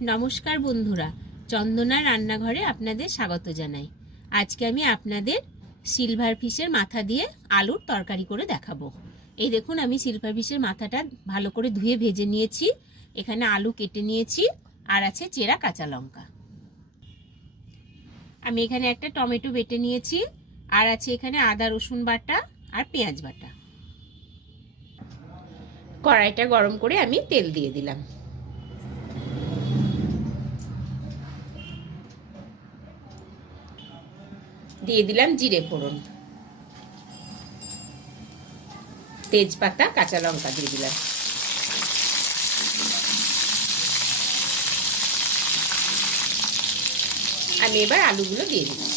নমস্কার বন্ধুরা, চন্দনা রান্নাঘরে আপনাদের স্বাগত জানাই। আজকে আমি আপনাদের সিলভার ফিশের মাথা দিয়ে আলুর তরকারি করে দেখাবো। এই দেখুন, আমি সিলভার ফিশের মাথাটা ভালো করে ধুয়ে ভেজে নিয়েছি। এখানে আলু কেটে নিয়েছি, আর আছে চেরা কাঁচা লঙ্কা। আমি এখানে একটা টমেটো বেটে নিয়েছি, আর আছে এখানে আদা রসুন বাটা আর পেঁয়াজ বাটা। কড়াইটা গরম করে আমি তেল দিয়ে দিলাম। দিয়ে দিলাম জিরে ফোড়ন, তেজপাতা, কাঁচা লঙ্কা দিয়ে দিলাম। আমি এবার আলুগুলো দিয়ে দিচ্ছি।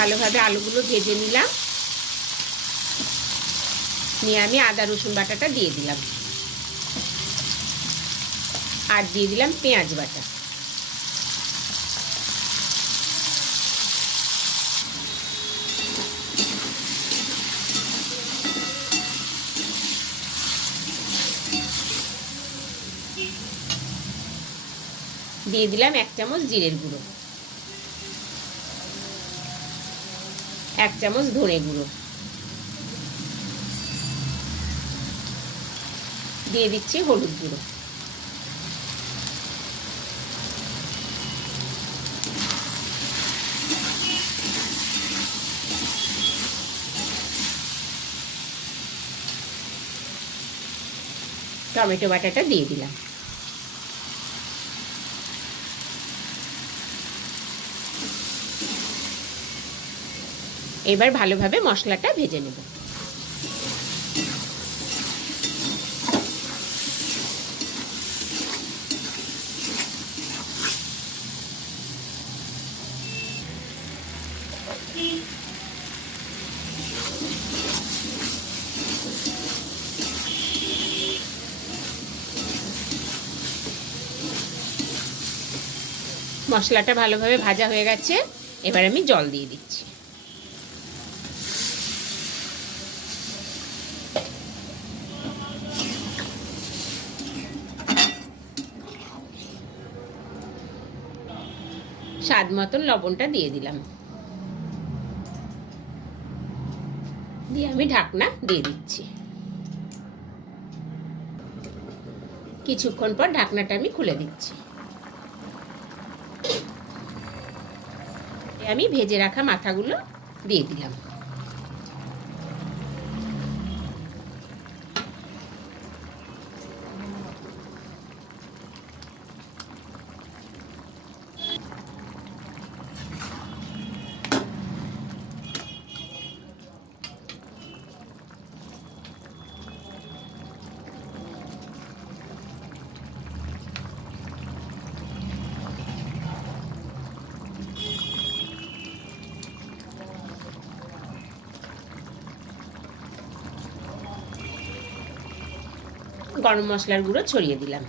ভালোভাবে আলুগুলো ভেজে নিলাম, নিয়ে আমি আদা রসুন বাটাটা দিয়ে দিলাম, আর দিয়ে দিলাম পেঁয়াজ বাটা। দিয়ে দিলাম 1 চামচ জিরের গুঁড়ো, 1 চামচ ধনে গুঁড়ো, দিয়ে দিচ্ছি হলুদ গুঁড়ো, টমেটো বাটাটা দিয়ে দিলাম। এবার ভালোভাবে মশলাটা ভেজে নেব। মশলাটা ভালোভাবে ভাজা হয়ে গেছে, এবার আমি জল দিয়ে দিচ্ছি। স্বাদ মতন লবণটা দিয়ে দিলাম, দিয়ে আমি ঢাকনা দিয়ে দিচ্ছি। কিছুক্ষণ পর ঢাকনাটা আমি খুলে দিচ্ছি। আমি ভেজে রাখা মাথাগুলো দিয়ে দিলাম। গরম মশলার গুঁড়ো ছড়িয়ে দিলাম।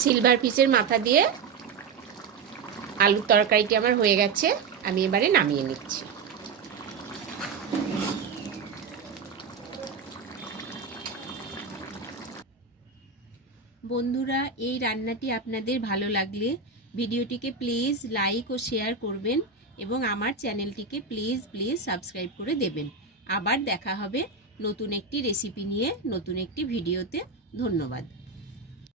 সিলভার ফিশের মাথা দিয়ে আলুর তরকারিটি আমার হয়ে গেছে, আমি এবারে নামিয়ে নিচ্ছি। বন্ধুরা, এই রান্নাটি আপনাদের ভালো লাগলে ভিডিওটিকে প্লিজ লাইক ও শেয়ার করবেন, এবং আমার চ্যানেলটিকে প্লিজ সাবস্ক্রাইব করে দেবেন। আবার দেখা হবে নতুন একটি রেসিপি নিয়ে, নতুন একটি ভিডিওতে। ধন্যবাদ।